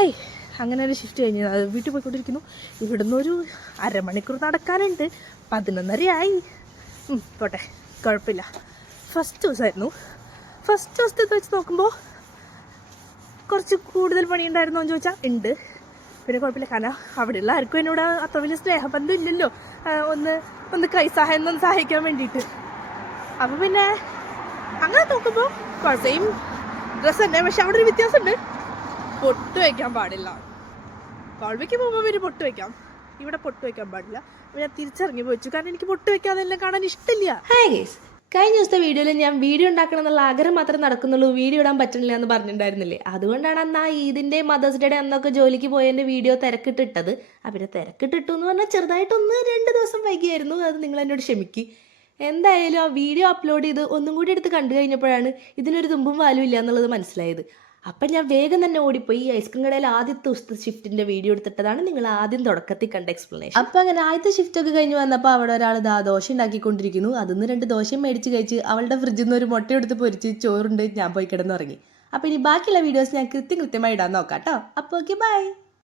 High അങ്ങനെ ഒരു shift കഴിഞ്ഞ് അത് വീട്ടിൽ പോയിക്കൊണ്ടിരിക്കുന്നു. ഇവിടുന്ന് ഒരു അരമണിക്കൂർ നടക്കാനുണ്ട്. 11:30 പോട്ടെ, കുഴപ്പമില്ല. ഫസ്റ്റ് ദിവസമായിരുന്നു. ഫസ്റ്റ് ദിവസത്തെ വെച്ച് നോക്കുമ്പോൾ കുറച്ച് കൂടുതൽ പണിയുണ്ടായിരുന്നോ എന്ന് ചോദിച്ചാൽ ഉണ്ട്. പിന്നെ കുഴപ്പമില്ല, കാരണം അവിടെയുള്ള ആർക്കും എന്നോട് അത്ര വലിയ സ്നേഹബന്ധം ഇല്ലല്ലോ, ഒന്ന് കൈസഹായം ഒന്ന് സഹായിക്കാൻ വേണ്ടിയിട്ട്. അപ്പോൾ പിന്നെ അങ്ങനെ നോക്കുമ്പോൾ സെയിം ഡ്രസ്സ് തന്നെ, പക്ഷെ അവിടെ ഒരു വ്യത്യാസമുണ്ട്. പൊട്ട് വയ്ക്കാൻ പാടില്ല. കോൾബയ്ക്ക് പോകുമ്പോൾ ഒരു പൊട്ട് വയ്ക്കാം, ഇവിടെ പൊട്ട് വയ്ക്കാൻ പാടില്ല. അപ്പോൾ ഞാൻ തിരിച്ചിറങ്ങി പോയിച്ചു, കാരണം എനിക്ക് പൊട്ട് വയ്ക്കാതെ എല്ലാം കാണാൻ ഇഷ്ടമില്ല. ഹായ് ഗൈസ്, കഴിഞ്ഞ ദിവസത്തെ വീഡിയോയിൽ ഞാൻ വീഡിയോ ഉണ്ടാക്കണം എന്നുള്ള ആഗ്രഹം മാത്രമേ നടക്കുന്നുള്ളൂ, വീഡിയോ ഇടാൻ പറ്റുന്നില്ല എന്ന് പറഞ്ഞിട്ടുണ്ടായിരുന്നില്ലേ. അതുകൊണ്ടാണ് അന്ന് ആ ഈദിൻ്റെ മദേഴ്സ് ഡേയുടെ അന്നൊക്കെ ജോലിക്ക് പോയതിൻ്റെ വീഡിയോ തിരക്കിട്ടിട്ടത്. പിന്നെ തിരക്കിട്ടിട്ടു എന്ന് പറഞ്ഞാൽ ചെറുതായിട്ട് 1-2 ദിവസം വൈകിയായിരുന്നു. അത് നിങ്ങൾ എന്നോട് ക്ഷമിക്ക്. എന്തായാലും ആ വീഡിയോ അപ്ലോഡ് ചെയ്ത് ഒന്നും കൂടി എടുത്ത് കണ്ടു കഴിഞ്ഞപ്പോഴാണ് ഇതിനൊരു തുമ്പും വാലും ഇല്ല എന്നുള്ളത് മനസ്സിലായത്. അപ്പം ഞാൻ വേഗം തന്നെ ഓടിപ്പോയി ഐസ്ക്രീം കടയിൽ ആദ്യത്തെ ദിവസത്തെ ഷിഫ്റ്റിൻ്റെ വീഡിയോ എടുത്തിട്ടതാണ് നിങ്ങൾ ആദ്യം തുടക്കത്തിൽ കണ്ട എക്സ്പ്ലനേഷൻ. അപ്പം അങ്ങനെ ആദ്യത്തെ ഷിഫ്റ്റൊക്കെ കഴിഞ്ഞ് വന്നപ്പോൾ അവിടെ ഒരാൾ ദോശ ഉണ്ടാക്കിക്കൊണ്ടിരിക്കുന്നു. അതിന്ന് 2 ദോശയും മേടിച്ച് കഴിച്ച് അവളുടെ ഫ്രിഡ്ജിൽ നിന്ന് ഒരു മുട്ടയെടുത്ത് പൊരിച്ച് ചോറുണ്ട് ഞാൻ പോയി കിടന്നുറങ്ങി. അപ്പോൾ ഇനി ബാക്കിയുള്ള വീഡിയോസ് ഞാൻ കൃത്യമായി ഇടാൻ നോക്കാം കേട്ടോ. അപ്പോൾ ഓക്കെ, ബൈ.